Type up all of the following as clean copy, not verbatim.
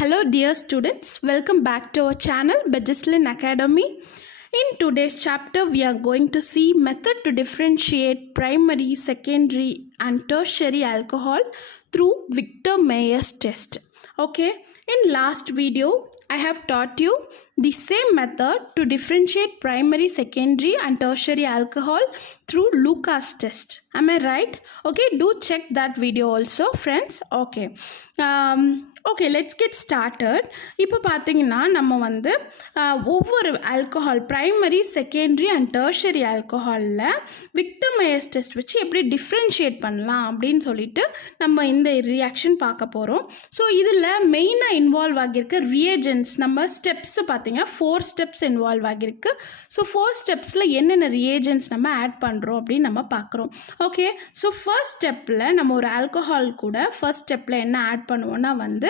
Hello dear students, welcome back to our channel Bejeslin Academy. In today's chapter, we are going to see method to differentiate primary, secondary and tertiary alcohol through Victor Meyer's test. Okay, in last video, I have taught you the same method to differentiate primary, secondary and tertiary alcohol through Lucas test. Am I right? Okay, do check that video also, friends. Okay. Okay, let's get started. இப்போ பார்த்தீங்கன்னா நம்ம வந்து ஒவ்வொரு alcohol primary secondary and tertiary ஆல்கஹாலில் Victor Meyer's test வச்சு எப்படி differentiate பண்ணலாம் அப்படின்னு சொல்லிட்டு நம்ம இந்த ரியாக்ஷன் பார்க்க போகிறோம். ஸோ இதில் மெயினாக இன்வால்வ் ஆகியிருக்க ரியேஜென்ட்ஸ் நம்ம ஸ்டெப்ஸ் பார்த்தீங்கன்னா 4 ஸ்டெப்ஸ் இன்வால்வ் ஆகியிருக்கு. ஸோ 4 ஸ்டெப்ஸில் என்னென்ன ரியேஜென்ட்ஸ் நம்ம ஆட் பண்ணுறோம் அப்படின்னு நம்ம பார்க்குறோம். ஓகே, ஸோ ஃபர்ஸ்ட் ஸ்டெப்பில் நம்ம ஒரு ஆல்கஹால் கூட ஃபர்ஸ்ட் ஸ்டெப்பில் என்ன ஆட் பண்ணுவோம்னா வந்து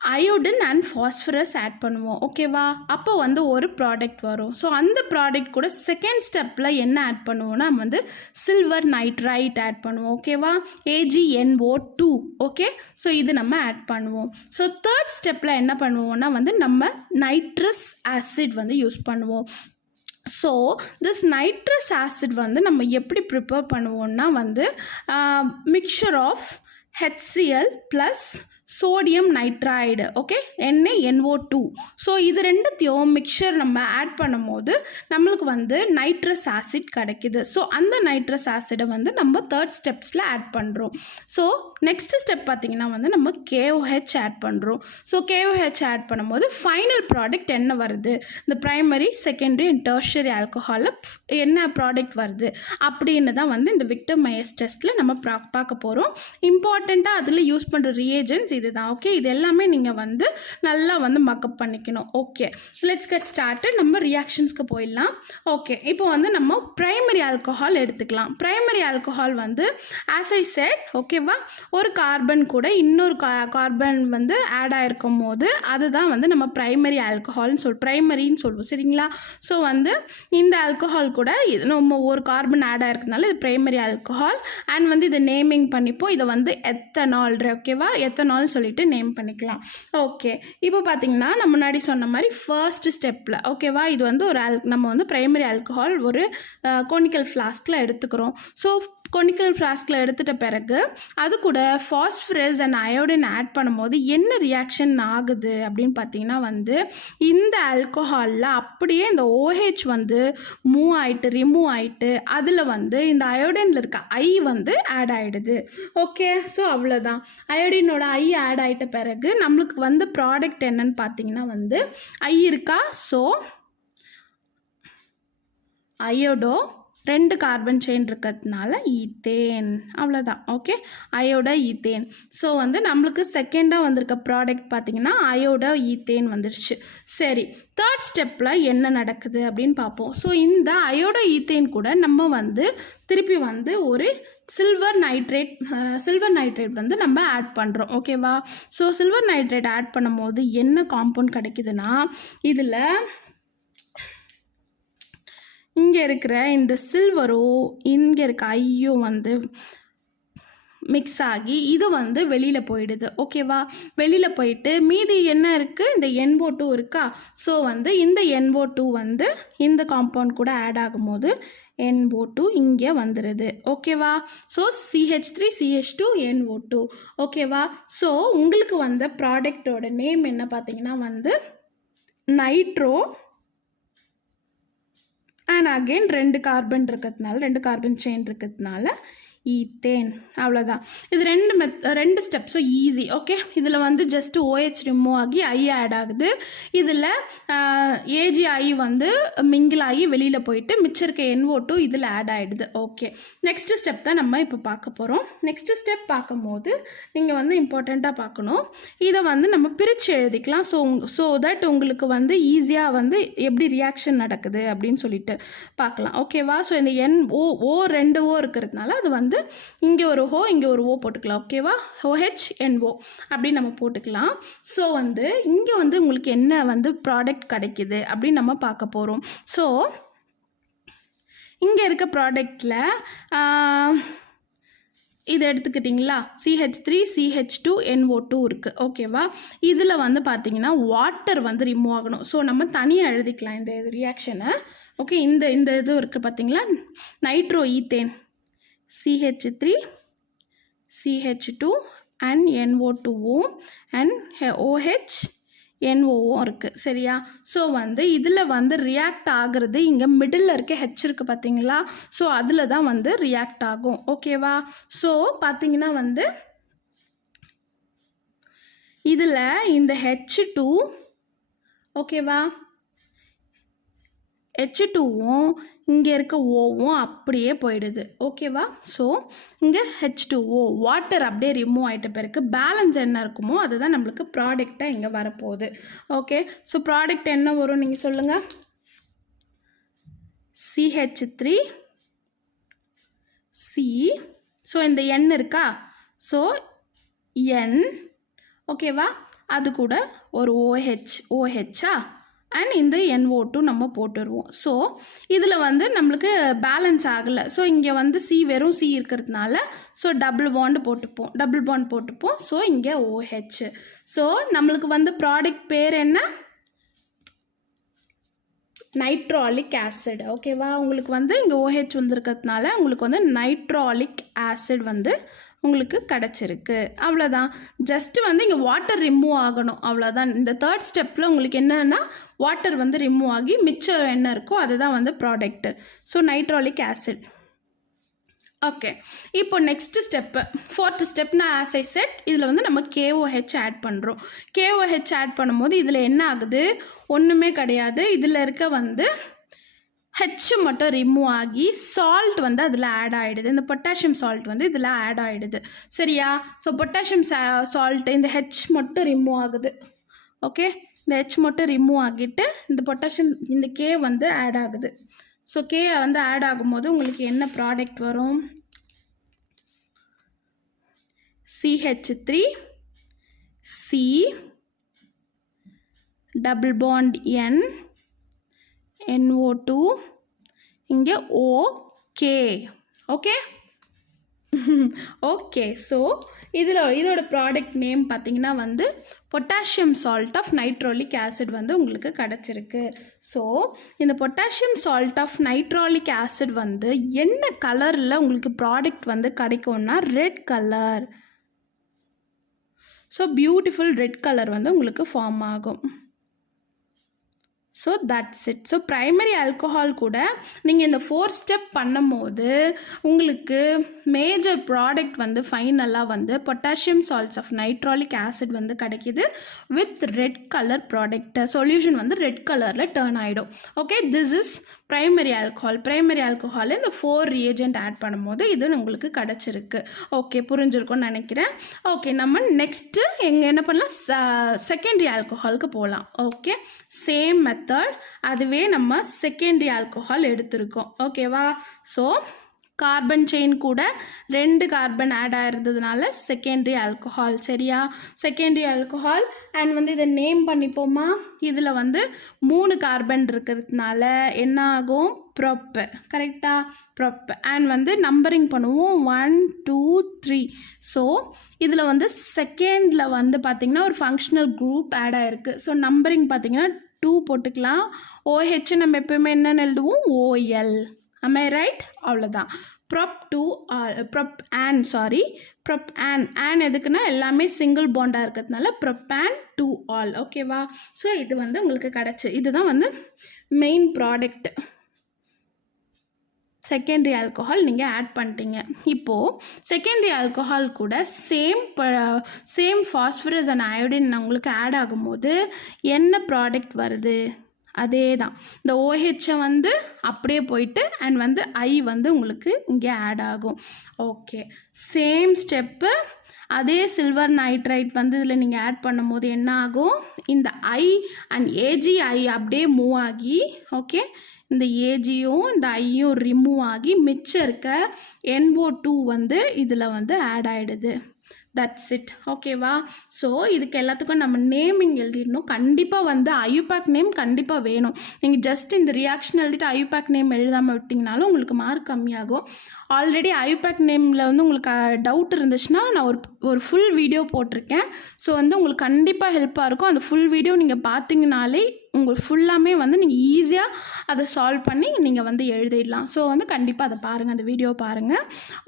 அயோடின் அண்ட் ஃபாஸ்பரஸ் ஆட் பண்ணுவோம். ஓகேவா, அப்போ வந்து ஒரு ப்ராடக்ட் வரும். ஸோ அந்த ப்ராடக்ட் கூட செகண்ட் ஸ்டெப்பில் என்ன ஆட் பண்ணுவோம்னா வந்து சில்வர் நைட்ரைட் ஆட் பண்ணுவோம். ஓகேவா, AgNO2. ஓகே, ஸோ இது நம்ம ஆட் பண்ணுவோம். ஸோ தேர்ட் ஸ்டெப்பில் என்ன பண்ணுவோம்னா வந்து நம்ம நைட்ரஸ் ஆசிட் வந்து யூஸ் பண்ணுவோம். ஸோ திஸ் நைட்ரஸ் ஆசிட் வந்து நம்ம எப்படி ப்ரிப்பேர் பண்ணுவோம்னா வந்து mixer of HCl plus sodium nitride, okay, NaNO2. So இது ரெண்டுத்தையும் மிக்சர் நம்ம ஆட் பண்ணும் போது நம்மளுக்கு வந்து நைட்ரஸ் ஆசிட் கிடைக்குது. ஸோ அந்த நைட்ரஸ் ஆசிடை வந்து நம்ம தேர்ட் ஸ்டெப்ஸில் ஆட் பண்ணுறோம். ஸோ நெக்ஸ்ட் ஸ்டெப் பார்த்திங்கன்னா வந்து நம்ம KOH ஆட் பண்ணுறோம். ஸோ KOH ஆட் பண்ணும்போது ஃபைனல் ப்ராடக்ட் என்ன வருது, இந்த ப்ரைமரி செகண்டரி அண்ட் டெர்ஷரி ஆல்கஹாலில் என்ன ப்ராடக்ட் வருது அப்படின்னு தான் வந்து இந்த விக்டர் மேயர்ஸ் டெஸ்ட்டில் நம்ம பார்க்க போகிறோம். இம்பார்ட்டண்ட்டாக அதில் யூஸ் பண்ணுற ரியேஜென்ட்ஸ் இதுதான். ஓகே, இது எல்லாமே நீங்கள் வந்து நல்லா வந்து மக்கப் பண்ணிக்கணும். Okay, let's get started. நம்ம ரியாக்ஷன்ஸ்க்கு போயிடலாம். ஓகே, இப்போ வந்து நம்ம பிரைமரி ஆல்கஹால் எடுத்துக்கலாம். பிரைமரி ஆல்கஹால் வந்து ஆஸ் ஐ செட், ஓகேவா, ஒரு கார்பன் கூட இன்னொரு கார்பன் வந்து ஆட் ஆகிருக்கும் போது அதுதான் வந்து நம்ம பிரைமரி ஆல்கஹால்னு பிரைமரின்னு சொல்லுவோம். சரிங்களா? ஸோ வந்து இந்த ஆல்கஹால் கூட நம்ம ஒரு கார்பன் ஆட் ஆகிருக்கனால இது பிரைமரி ஆல்கஹால். அண்ட் வந்து இதை நேமிங் பண்ணிப்போம். இதை வந்து எத்தனால், ஓகேவா, எத்தனால் சொல்லிட்டு நேம் பண்ணிக்கலாம். ஓகே, இப்போ பார்த்தீங்கன்னா நம்ம முன்னாடி சொன்ன மாதிரி ஃபர்ஸ்ட் ஸ்டெப்பில், ஓகேவா, இது வந்து ஒரு நம்ம வந்து பிரைமரி ஆல்கஹால் ஒரு கோனிக்கல் ஃப்ளாஸ்கில் எடுத்துக்கிறோம். ஸோ கோனிக்கல் ஃப்ளாஸ்கில் எடுத்துகிட்ட பிறகு அது கூட ஃபாஸ்பரஸ் அண்ட் அயோடின் ஆட் பண்ணும்போது என்ன ரியாக்ஷன் ஆகுது அப்படின்னு பார்த்தீங்கன்னா வந்து இந்த ஆல்கஹாலில் அப்படியே இந்த OH வந்து ரிமூவ் ஆகிட்டு அதில் வந்து இந்த அயோடினில் இருக்க ஐ வந்து ஆட் ஆகிடுது. ஓகே, ஸோ அவ்வளோதான். அயோடினோட ஐ ஆட் ஆகிட்ட பிறகு நம்மளுக்கு வந்து ப்ராடக்ட் என்னன்னு பார்த்தீங்கன்னா வந்து ஐ இருக்கா. ஸோ அயோடோ 2 கார்பன் செயின் இருக்கிறதுனால ஈத்தேன், அவ்வளோதான். Okay, iodo ethane. ஸோ வந்து நம்மளுக்கு செகண்டாக வந்திருக்க ப்ராடக்ட் பார்த்திங்கன்னா அயோட ஈத்தேன் வந்துருச்சு. சரி, தேர்ட் ஸ்டெப்பில் என்ன நடக்குது அப்படின்னு பார்ப்போம். ஸோ இந்த அயோட ஈத்தேன் கூட நம்ம வந்து திருப்பி வந்து ஒரு சில்வர் நைட்ரேட் வந்து நம்ம ஆட் பண்ணுறோம். ஓகேவா, ஸோ சில்வர் நைட்ரேட் ஆட் பண்ணும்போது என்ன காம்பவுண்ட் கிடைக்குதுன்னா இதில் இங்கே இருக்கிற இந்த சில்வரோ இங்கே இருக்க ஐயும் வந்து மிக்ஸ் ஆகி இது வந்து வெளியில் போயிடுது. ஓகேவா, வெளியில் போயிட்டு மீதி என்ன இருக்குது, இந்த NO2 இருக்கா. ஸோ வந்து இந்த NO2 வந்து இந்த காம்பவுண்ட் கூட ஆட் ஆகும்போது NO2 இங்கே வந்துடுது. ஓகேவா, ஸோ CH3 CH2 NO2. ஓகேவா, ஸோ உங்களுக்கு வந்த ப்ராடக்டோட நேம் என்ன பார்த்தீங்கன்னா வந்து நைட்ரோ அண்ட் அகெயின் 2 கார்பன் இருக்கிறதுனால 2 கார்பன் செயின் இருக்கிறதுனால ஈத்தேன், அவ்வளோதான். இது ரெண்டு ஸ்டெப்ஸும் ஈஸி. ஓகே, இதில் வந்து ஜஸ்ட்டு OH ரிமூவ் ஆகி ஐ ஆட் ஆகுது. இதில் AgI வந்து மிங்கிள் ஆகி வெளியில் போயிட்டு மிச்சம் இருக்க NO2 இதில் ஆட் ஆகிடுது. ஓகே, நெக்ஸ்ட் ஸ்டெப் தான் நம்ம இப்போ பார்க்க போகிறோம். நெக்ஸ்ட் ஸ்டெப் பார்க்கும்போது நீங்கள் வந்து இம்பார்ட்டண்ட்டாக பார்க்கணும். இதை வந்து நம்ம பிரித்து எழுதிக்கலாம். ஸோ தட் உங்களுக்கு வந்து ஈஸியாக வந்து எப்படி ரியாக்ஷன் நடக்குது அப்படின்னு சொல்லிட்டு பார்க்கலாம். ஓகேவா, ஸோ இந்த NO 2 இருக்கிறதுனால அது வந்து இங்கே ஒரு இங்கே ஒரு போட்டுக்கலாம். ஓகேவா, OHNO அப்படின்னு நம்ம போட்டுக்கலாம். ஸோ வந்து இங்கே வந்து உங்களுக்கு என்ன வந்து ப்ராடக்ட் கிடைக்குது அப்படின்னு நம்ம பார்க்க போகிறோம். ஸோ இங்கே இருக்க ப்ராடக்டில் இதை எடுத்துக்கிட்டிங்களா, CH3 CH2 NO2 இருக்குது. ஓகேவா, இதில் வந்து பார்த்திங்கன்னா வாட்டர் வந்து ரிமூவ் ஆகணும். ஸோ நம்ம தனியாக எழுதிக்கலாம் இந்த ரியாக்ஷனை. ஓகே, இந்த இது இருக்குது பார்த்தீங்களா, nitro ethane CH3 CH2 and NO2 and OH NOவும் இருக்குது. சரியா, ஸோ வந்து இதில் வந்து ரியாக்ட் ஆகுறது இங்கே மிடில் இருக்க ஹெச் இருக்குது பார்த்தீங்களா, ஸோ அதில் தான் வந்து ரியாக்ட் ஆகும். ஓகேவா, ஸோ பார்த்தீங்கன்னா வந்து இதில் இந்த H2 ஓகேவா, H2வும் இங்கே இருக்க ஓவும் அப்படியே போயிடுது. ஓகேவா, ஸோ இங்கே H2O வாட்டர் அப்படியே ரிமூவ் ஆகிட்ட பிறகு பேலன்ஸ் என்ன இருக்குமோ அதுதான் நம்மளுக்கு ப்ராடக்டாக இங்கே வரப்போகுது. ஓகே, ஸோ ப்ராடக்ட் என்ன வரும் நீங்கள் சொல்லுங்கள். CH3 C, ஸோ இந்த N இருக்கா, ஸோ N ஓகேவா, அது கூட ஒரு OHஆ அண்ட் இந்த NO2 நம்ம போட்டுருவோம். ஸோ இதில் வந்து நம்மளுக்கு பேலன்ஸ் ஆகலை. ஸோ இங்கே வந்து வெறும் C இருக்கிறதுனால ஸோ டபுள் பாண்ட் போட்டுப்போம். ஸோ இங்கே OH. ஸோ நம்மளுக்கு வந்து ப்ராடக்ட் பேர் என்ன, நைட்ராலிக் ஆசிட். ஓகேவா, உங்களுக்கு வந்து இங்கே OH வந்துருக்கிறதுனால உங்களுக்கு வந்து நைட்ராலிக் ஆசிட் வந்து உங்களுக்கு கிடச்சிருக்கு. அவ்வளோதான், ஜஸ்ட்டு வந்து இங்கே வாட்டர் ரிமூவ் ஆகணும், அவ்வளோதான். இந்த தேர்ட் ஸ்டெப்பில் உங்களுக்கு என்னென்னா வாட்டர் வந்து ரிமூவ் ஆகி மிச்சம் என்ன இருக்கோ அதுதான் வந்து product. So nitrolic acid. Okay, இப்போ நெக்ஸ்ட் ஸ்டெப்பு, ஃபோர்த் ஸ்டெப் நான் ஆஸ் ஐ செட் இதில் வந்து நம்ம KOH ஆட் பண்ணுறோம். KOH ஆட் பண்ணும்போது இதில் என்ன ஆகுது, ஒன்றுமே கிடையாது, இதில் இருக்க வந்து ஹெச் மட்டும் ரிமூவ் ஆகி சால்ட் வந்து அதில் ஆட் ஆகிடுது. இந்த பொட்டாசியம் சால்ட் வந்து இதில் ஆட் ஆகிடுது. சரியா, ஸோ பொட்டாசியம் சால்ட் இந்த ஹெச் மட்டும் ரிமூவ் ஆகுது. ஓகே, இந்த ஹெச் மட்டும் ரிமூவ் ஆகிட்டு இந்த பொட்டாசியம் இந்த K வந்து ஆட் ஆகுது. ஸோ K வந்து ஆட் ஆகும்போது உங்களுக்கு என்ன ப்ராடக்ட் வரும், CH3 C double bond N NO2 இங்கே OK. ஓகே ஓகே, ஸோ இதோட ப்ராடக்ட் நேம் பார்த்தீங்கன்னா வந்து potassium salt of nitrolic acid வந்து உங்களுக்கு கிடச்சிருக்கு. ஸோ இந்த potassium salt of nitrolic acid வந்து என்ன கலரில் உங்களுக்கு ப்ராடக்ட் வந்து கிடைக்கும்னா red colour. So beautiful red colour வந்து உங்களுக்கு ஃபார்ம் ஆகும். So that's it. So primary alcohol கூட நீங்கள் இந்த 4 ஸ்டெப் பண்ணும்போது உங்களுக்கு மேஜர் ப்ராடக்ட் வந்து ஃபைனலாக வந்து potassium salts of nitrolic acid வந்து கிடைக்கிது with red colour product. Solution வந்து ரெட் கலரில் டேர்ன் ஆகிடும். Okay, this is primary alcohol. Primary ஆல்கஹாலில் இந்த 4 ரியேஜென்ட் ஆட் பண்ணும்போது இது உங்களுக்கு கிடச்சிருக்கு. ஓகே, புரிஞ்சிருக்கும்னு நினைக்கிறேன். ஓகே, நம்ம நெக்ஸ்ட்டு என்ன பண்ணலாம், செகண்டரி ஆல்கஹாலுக்கு போகலாம். ஓகே, சேம் மெத்தட், அதுவே நம்ம செகண்டரி ஆல்கஹால் எடுத்திருக்கோம். ஓகேவா, ஸோ கார்பன் செயின் கூட 2 கார்பன் ஆட் ஆயிருந்ததுனால செகண்டரி ஆல்கஹால். சரியா, செகண்டரி ஆல்கஹால் அண்ட் வந்து இதை நேம் பண்ணிப்போமா, இதில் வந்து 3 கார்பன் இருக்கிறதுனால என்ன ஆகும், ப்ரொப். கரெக்டாக, ப்ரொப். அண்ட் வந்து நம்பரிங் பண்ணுவோம் 1 2 3. ஸோ இதில் வந்து செகண்டில் வந்து பார்த்திங்கன்னா ஒரு ஃபங்க்ஷனல் குரூப் ஆட் ஆகிருக்கு. ஸோ நம்பரிங் பார்த்திங்கன்னா 2 போட்டுக்கலாம். OH நம்ம எப்பவுமே என்னென்னு எழுதுவோம், OL. am I right? அவ்வளோதான். ப்ரொப் எதுக்குன்னா எல்லாமே சிங்கிள் பாண்டாக இருக்கிறதுனால ப்ரொப்பான் 2 ஆல். ஓகேவா, ஸோ இது வந்து உங்களுக்கு கிடச்சி, இதுதான் வந்து மெயின் ப்ராடக்ட். செகண்டரி ஆல்கஹால் நீங்கள் ஆட் பண்ணிட்டீங்க. இப்போது செகண்டரி ஆல்கஹால் கூட சேம் ஃபாஸ்பரஸ் அண்ட் அயோடின் உங்களுக்கு ஆட் ஆகும்போது என்ன ப்ராடக்ட் வருது, அதே தான். இந்த OH வந்து அப்படியே போயிட்டு அண்ட் வந்து I வந்து உங்களுக்கு இங்கே ஆட் ஆகும். ஓகே, சேம் ஸ்டெப்பு, அதே சில்வர் நைட்ரைட் வந்து இதில் நீங்கள் ஆட் பண்ணும் போது என்ன ஆகும், இந்த I அண்ட் AgI அப்படியே மூவ் ஆகி, ஓகே, இந்த ஏஜியும் இந்த ஐயும் ரிமூவ் ஆகி மிச்சம் இருக்க NO2 வந்து இதில் வந்து ஆட் ஆகிடுது. That's it. ஓகேவா? ஸோ இதுக்கு எல்லாத்துக்கும் நம்ம நேமிங் எழுதிடணும். கண்டிப்பாக வந்து ஐயூபேக் நேம் கண்டிப்பாக வேணும். நீங்கள் ஜஸ்ட் இந்த ரியாக்ஷன் எழுதிட்டு ஐயூபேக் நேம் எழுதாமல் விட்டிங்கனாலும் உங்களுக்கு மார்க் கம்மியாகும். ஆல்ரெடி ஐயூபேக் நேமில் வந்து உங்களுக்கு டவுட் இருந்துச்சுன்னா நான் ஒரு ஃபுல் வீடியோ போட்டிருக்கேன். ஸோ வந்து உங்களுக்கு கண்டிப்பாக ஹெல்ப்பாக இருக்கும். அந்த ஃபுல் வீடியோ நீங்கள் பார்த்தீங்கனாலே உங்களுக்கு ஃபுல்லாமே வந்து நீங்கள் ஈஸியாக அதை சால்வ் பண்ணி நீங்கள் வந்து எழுதிடலாம். ஸோ வந்து கண்டிப்பாக அதை பாருங்கள், அந்த வீடியோ பாருங்கள்.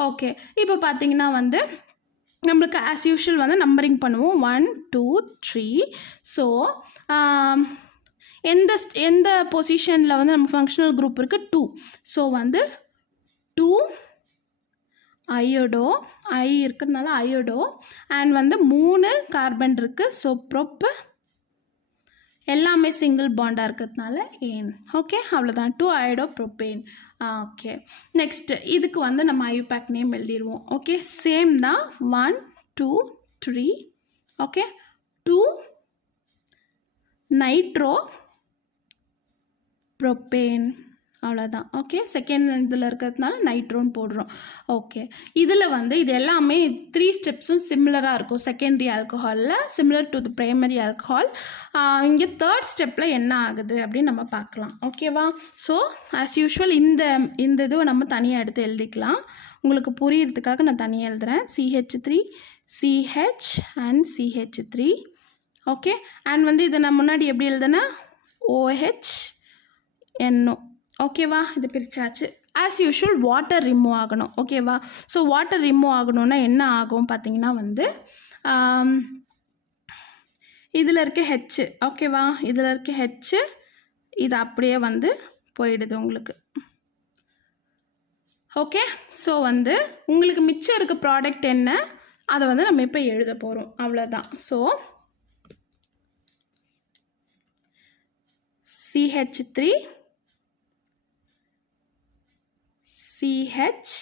ஓகே, இப்போ பார்த்தீங்கன்னா வந்து நம்மளுக்கு ஆஸ் யூஷுவல் வந்து நம்பரிங் பண்ணுவோம் 1 2 3. ஸோ எந்த பொசிஷனில் வந்து நம்ம ஃபங்க்ஷனல் குரூப் இருக்குது 2. ஸோ வந்து 2 அயோடோ, ஐ இருக்கிறதுனால அயோடோ, அண்ட் வந்து 3 கார்பன் இருக்குது. ஸோ ப்ரோப்பு எல்லாமே சிங்கிள் பாண்டாக இருக்கிறதுனால ஏன். ஓகே, அவ்வளோதான். 2 அயோடோ ப்ரோப்பேன். ஓகே, நெக்ஸ்ட்டு இதுக்கு வந்து நம்ம ஐயூபேக் நேம் எழுதிடுவோம். ஓகே, சேம் தான். 1 2 3. Okay, 2 nitro propane. அவ்வளோதான். ஓகே, செகண்ட் இதில் இருக்கிறதுனால நைட்ரோன்னு போடுறோம். ஓகே, இதில் வந்து இது எல்லாமே 3 ஸ்டெப்ஸும் சிமிலராக இருக்கும். செகண்டரி ஆல்கஹாலில் similar to the primary alcohol. இங்கே தேர்ட் ஸ்டெப்பில் என்ன ஆகுது அப்படின்னு நம்ம பார்க்கலாம். ஓகேவா? ஸோ ஆஸ் யூஷுவல் இந்த இதுவை நம்ம தனியாக எடுத்து எழுதிக்கலாம். உங்களுக்கு புரியறதுக்காக நான் தனியாக எழுதுகிறேன். CH3 CH and CH3. Okay, and வந்து இதை நான் முன்னாடி எப்படி எழுதுனா OH NO. ஓகேவா? இது பிரிச்சாச்சு. ஆஸ் யூஷுவல் வாட்டர் ரிமூவ் ஆகணும். ஓகேவா? ஸோ வாட்டர் ரிமூவ் ஆகணும்னா என்ன ஆகும் பார்த்தீங்கன்னா வந்து இதில் இருக்க ஹெச். ஓகேவா? இதில் இருக்க ஹெச் இது அப்படியே வந்து போயிடுது உங்களுக்கு. ஓகே, ஸோ வந்து உங்களுக்கு மிச்சம் இருக்க ப்ராடக்ட் என்ன அதை வந்து நம்ம இப்போ எழுத போகிறோம். அவ்வளோதான். So CH3 CH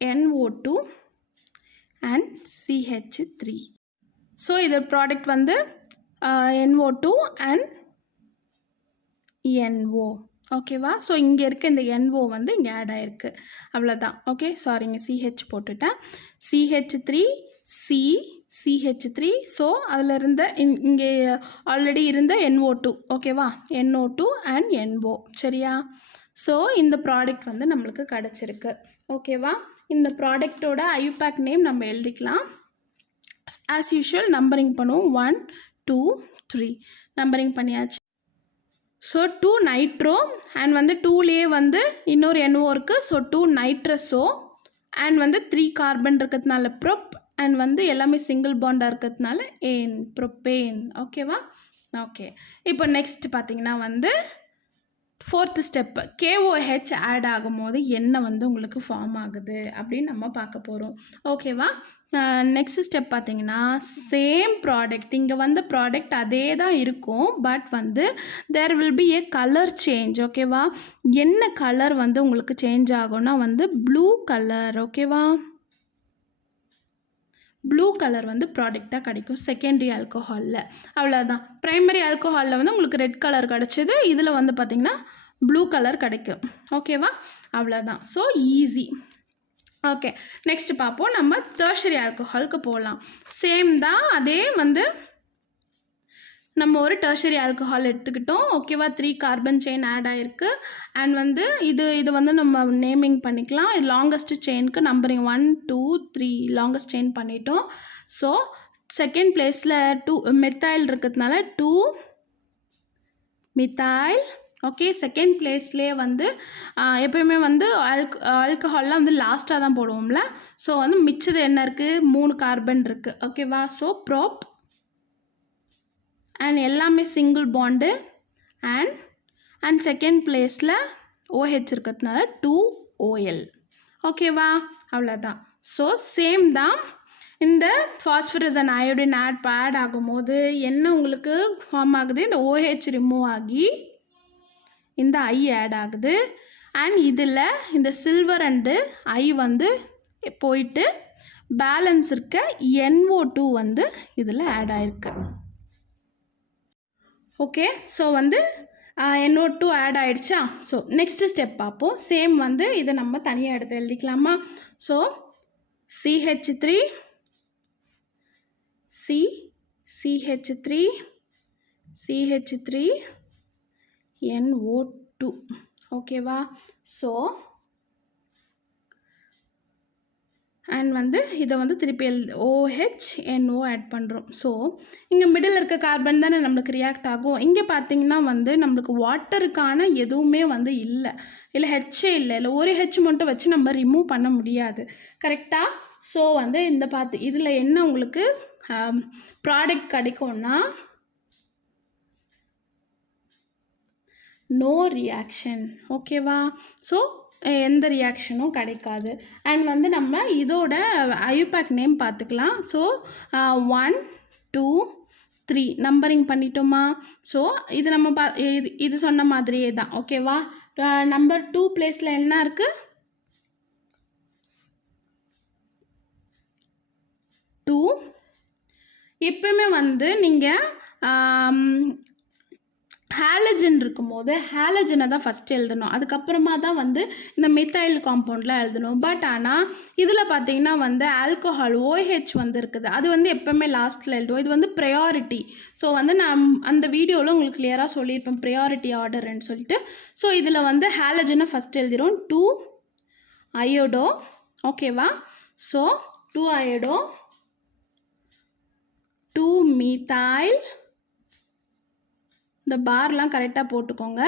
NO2 and CH3. So இது ப்ராடக்ட் வந்து NO2 and NO. ஓகேவா? ஸோ இங்கே இருக்க இந்த NO வந்து இங்கே ஆட் ஆகிருக்கு. அவ்வளோதான். ஓகே, சாரிங்க, CH போட்டுட்டேன். CH3 CH3. ஸோ அதில் இருந்த இங்கே ஆல்ரெடி இருந்த NO2. ஓகேவா? NO2 and NO. சரியா? ஸோ இந்த ப்ராடக்ட் வந்து நம்மளுக்கு கிடச்சிருக்கு. ஓகேவா? இந்த ப்ராடக்டோட ஐயூபேக் நேம் நம்ம எழுதிக்கலாம். ஆஸ் யூஷுவல் நம்பரிங் பண்ணுவோம். 1 2 3 நம்பரிங் பண்ணியாச்சு. ஸோ 2 நைட்ரோ அண்ட் வந்து 2லேயே வந்து இன்னொரு NO இருக்குது. ஸோ 2 நைட்ரஸோ அண்ட் வந்து 3 கார்பன் இருக்கிறதுனால ப்ரோப் அண்ட் வந்து எல்லாமே சிங்கிள் பாண்டாக இருக்கிறதுனால ஏன் ப்ரோப்பேன். ஓகேவா? ஓகே, இப்போ நெக்ஸ்ட் பார்த்தீங்கன்னா வந்து 4th ஸ்டெப்பு KOH ஆட் ஆகும்போது என்ன வந்து உங்களுக்கு ஃபார்ம் ஆகுது அப்படின்னு நம்ம பார்க்க போகிறோம். ஓகேவா? நெக்ஸ்ட் ஸ்டெப் பார்த்தீங்கன்னா சேம் ப்ராடக்ட். இங்கே வந்து ப்ராடக்ட் அதே தான் இருக்கும். பட் வந்து there will be a colour change. ஓகேவா? என்ன கலர் வந்து உங்களுக்கு சேஞ்ச் ஆகும்னா வந்து ப்ளூ கலர். ஓகேவா? ப்ளூ கலர் வந்து ப்ராடக்டாக கிடைக்கும் செகண்டரி ஆல்கஹாலில். அவ்வளோதான். ப்ரைமரி ஆல்கஹாலில் வந்து உங்களுக்கு ரெட் கலர் கிடச்சிது. இதில் வந்து பார்த்திங்கன்னா ப்ளூ கலர் கிடைக்கும். ஓகேவா? அவ்வளோதான். So easy. ஓகே, நெக்ஸ்ட் பார்ப்போம். நம்ம டெர்ஷரி ஆல்கஹாலுக்கு போகலாம். சேம் தான். அதே வந்து நம்ம ஒரு டெர்ஷரி ஆல்கஹால் எடுத்துக்கிட்டோம். ஓகேவா? 3 கார்பன் செயின் ஆட் ஆகிருக்கு. அண்ட் வந்து இது வந்து நம்ம நேமிங் பண்ணிக்கலாம். இது லாங்கஸ்ட் செயினுக்கு நம்பரிங் 1 2 3 லாங்கஸ்ட் செயின் பண்ணிட்டோம். ஸோ செகண்ட் பிளேஸில் 2 மெத்தைல் இருக்கிறதுனால 2 மித்தைல். ஓகே, செகண்ட் பிளேஸ்லேயே வந்து எப்போயுமே வந்து ஆல்கஹால்லாம் வந்து லாஸ்ட்டாக தான் போடுவோம்ல. ஸோ வந்து மிச்சது என்ன இருக்குது? 3 கார்பன் இருக்குது. ஓகேவா? ஸோ ப்ரோப் அண்ட் எல்லாமே சிங்கிள் பாண்டு அண்ட் செகண்ட் பிளேஸில் OH இருக்கிறதுனால 2 OL. ஓகேவா? அவ்வளோதான். ஸோ சேம் தான். இந்த ஃபாஸ்பரஸ் அண்ட் அயோடின் ஆட் ஆகும்போது என்ன உங்களுக்கு ஃபார்ம் ஆகுது? இந்த OH ரிமூவ் ஆகி இந்த I ஆட் ஆகுது. அண்ட் இதில் இந்த சில்வர் அண்டு I வந்து போயிட்டு பேலன்ஸ் இருக்க NO2 வந்து இதில் ஆட் ஆகிருக்கு. ஓகே, ஸோ வந்து NO2 ஆட் ஆகிடுச்சா. ஸோ நெக்ஸ்ட்டு ஸ்டெப் பார்ப்போம். சேம் வந்து இதை நம்ம தனியாக எடுத்து எழுதிக்கலாமா. So CH3 CH3 CH3 NO2 ஓகேவா. ஸோ அண்ட் வந்து இதை வந்து திருப்பி OHNO ஆட் பண்ணுறோம். ஸோ இங்கே மிடில் இருக்க கார்பன் தானே நம்மளுக்கு ரியாக்ட் ஆகும். இங்கே பார்த்தீங்கன்னா வந்து நம்மளுக்கு வாட்டருக்கான எதுவுமே வந்து இல்லை ஹெச்சே இல்லை ஒரு ஹெச் மட்டும் வச்சு நம்ம ரிமூவ் பண்ண முடியாது. கரெக்டாக. ஸோ வந்து இந்த இதில் என்ன உங்களுக்கு ப்ராடக்ட் கிடைக்கும்னா நோ ரியாக்ஷன். ஓகேவா. ஸோ எந்த ரியாக்ஷனும் கிடைக்காது. அண்ட் வந்து நம்ம இதோட ஐயூபேக் நேம் பார்த்துக்கலாம். ஸோ 1 2 3 நம்பரிங் பண்ணிட்டோமா. ஸோ இது நம்ம இது சொன்ன மாதிரியே தான். ஓகேவா. நம்பர் 2 பிளேஸில் என்ன இருக்குது 2. எப்பவுமே வந்து நீங்கள் ஹாலஜன் இருக்கும்போது ஹாலஜனை தான் ஃபஸ்ட்டு எழுதணும். அதுக்கப்புறமா தான் வந்து இந்த மெத்தைல் காம்பவுண்ட்லாம் எழுதணும். பட் ஆனால் இதில் பார்த்தீங்கன்னா வந்து ஆல்கஹால் OH வந்து இருக்குது. அது வந்து எப்போவுமே லாஸ்ட்டில் எழுதுவோம். இது வந்து ப்ரையாரிட்டி. ஸோ வந்து நான் அந்த வீடியோவில் உங்களுக்கு கிளியராக சொல்லியிருப்பேன் ப்ரையாரிட்டி ஆர்டர்ன்னு சொல்லிட்டு. ஸோ இதில் வந்து ஹாலஜனை ஃபஸ்ட் எழுதிடும் 2 அயோடோ. ஓகேவா. So 2 iodo 2 மீத்தாயில். இந்த பார்லாம் கரெக்டாக போட்டுக்கோங்க.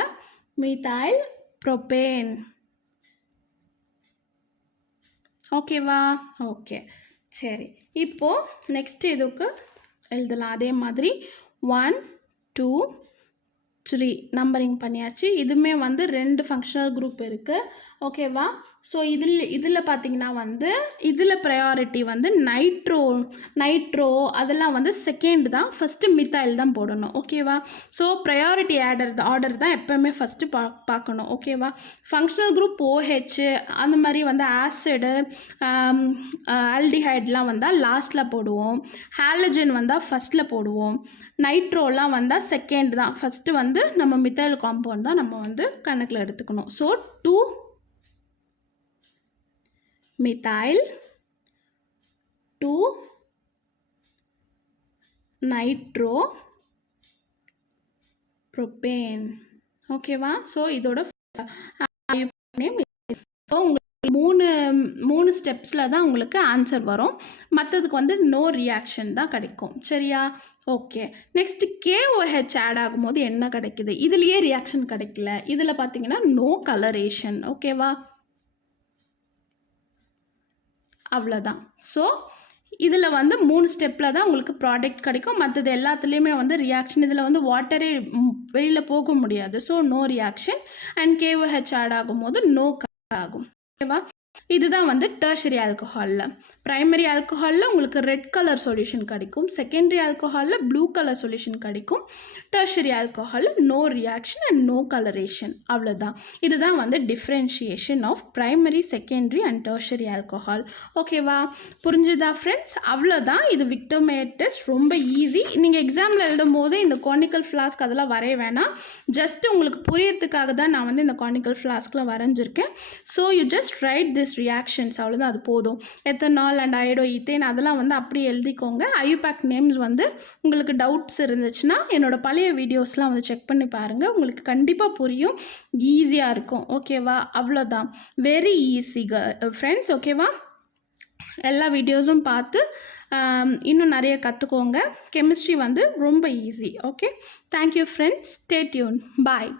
மீத்தாயில் ப்ரோபேன். ஓகேவா. ஓகே சரி. இப்போது நெக்ஸ்ட் இதுக்கு எழுதலாம் அதே மாதிரி 1 2 3 நம்பரிங் பண்ணியாச்சு. இதுவுமே வந்து 2 ஃபங்க்ஷனல் குரூப் இருக்குது. ஓகேவா. ஸோ இதில் பார்த்தீங்கன்னா வந்து இதில் ப்ரையாரிட்டி வந்து நைட்ரோ அதெல்லாம் வந்து செகண்ட் தான். ஃபஸ்ட்டு மித்தாயில் தான் போடணும். ஓகேவா. ஸோ ப்ரையாரிட்டி ஆர்டர் தான் எப்போவுமே ஃபஸ்ட்டு பார்க்கணும். ஓகேவா. ஃபங்க்ஷனல் குரூப் OH அந்த மாதிரி வந்து ஆசிடு ஆல்டிஹைட்லாம் வந்தால் லாஸ்ட்டில் போடுவோம். ஹாலஜன் வந்தால் ஃபஸ்ட்டில் போடுவோம். நைட்ரோலாம் வந்தால் செகண்ட் தான். ஃபஸ்ட்டு வந்து நம்ம மித்தைல் காம்பவுண்ட் தான் நம்ம வந்து கணக்கில் எடுத்துக்கணும். So 2 methyl 2 nitro propane. ஓகேவா. ஸோ இதோட நேம். ஸோ உங்களுக்கு மூணு ஸ்டெப்ஸில் தான் உங்களுக்கு ஆன்சர் வரும். மற்றதுக்கு வந்து நோ ரியாக்ஷன் தான் கிடைக்கும். சரியா. ஓகே. நெக்ஸ்ட் KOH ஆட் ஆகும்போது என்ன கிடைக்குது. இதுலேயே ரியாக்ஷன் கிடைக்கல. இதில் பார்த்தீங்கன்னா நோ கலரேஷன். ஓகேவா. அவ்வளோதான். ஸோ இதில் வந்து 3 ஸ்டெப்பில் தான் உங்களுக்கு ப்ராடக்ட் கிடைக்கும். மற்றது எல்லாத்துலேயுமே வந்து ரியாக்ஷன். இதில் வந்து வாட்டரே வெளியில் போக முடியாது. So no reaction. And KOH add ஆகும்போது நோ ஆகும். ஓகேவா. இதுதான் வந்து டெர்ஷரி ஆல்கஹாலில். ப்ரைமரி ஆல்கஹாலில் உங்களுக்கு ரெட் கலர் சொல்யூஷன் கிடைக்கும். செகண்டரி ஆல்கஹாலில் ப்ளூ கலர் சொல்யூஷன் கிடைக்கும். டெர்ஷரி ஆல்கஹாலில் no reaction and no colouration. அவ்வளோதான். இதுதான் வந்து differentiation of primary secondary and tertiary alcohol. ஓகேவா. புரிஞ்சுதா ஃப்ரெண்ட்ஸ். அவ்வளோதான். இது விக்டோமேட் டெஸ்ட் ரொம்ப ஈஸி. நீங்கள் எக்ஸாமில் எழுதும் போது இந்த கானிக்கல் ஃப்ளாஸ்க் அதெல்லாம் வரைய வேணாம். ஜஸ்ட் உங்களுக்கு புரியறதுக்காக தான் நான் வந்து இந்த கானிக்கல் ஃப்ளாஸ்கில் வரைஞ்சிருக்கேன். So you just right this reactions. அவ்வளோதான். அது போதும். எத்தனால் அண்ட் அயோடோ ஈத்தேன் அதெல்லாம் வந்து அப்படியே எழுதிக்கோங்க. ஐயூபேக் நேம்ஸ் வந்து உங்களுக்கு டவுட்ஸ் இருந்துச்சுன்னா என்னோடய பழைய வீடியோஸ்லாம் வந்து செக் பண்ணி பாருங்கள். உங்களுக்கு கண்டிப்பாக புரியும். ஈஸியாக இருக்கும். ஓகேவா. அவ்வளோதான். Very easy friends. ஓகேவா. எல்லா வீடியோஸும் பார்த்து இன்னும் நிறைய கற்றுக்கோங்க. கெமிஸ்ட்ரி வந்து ரொம்ப easy. Okay. Thank you friends. Stay tune. பாய்.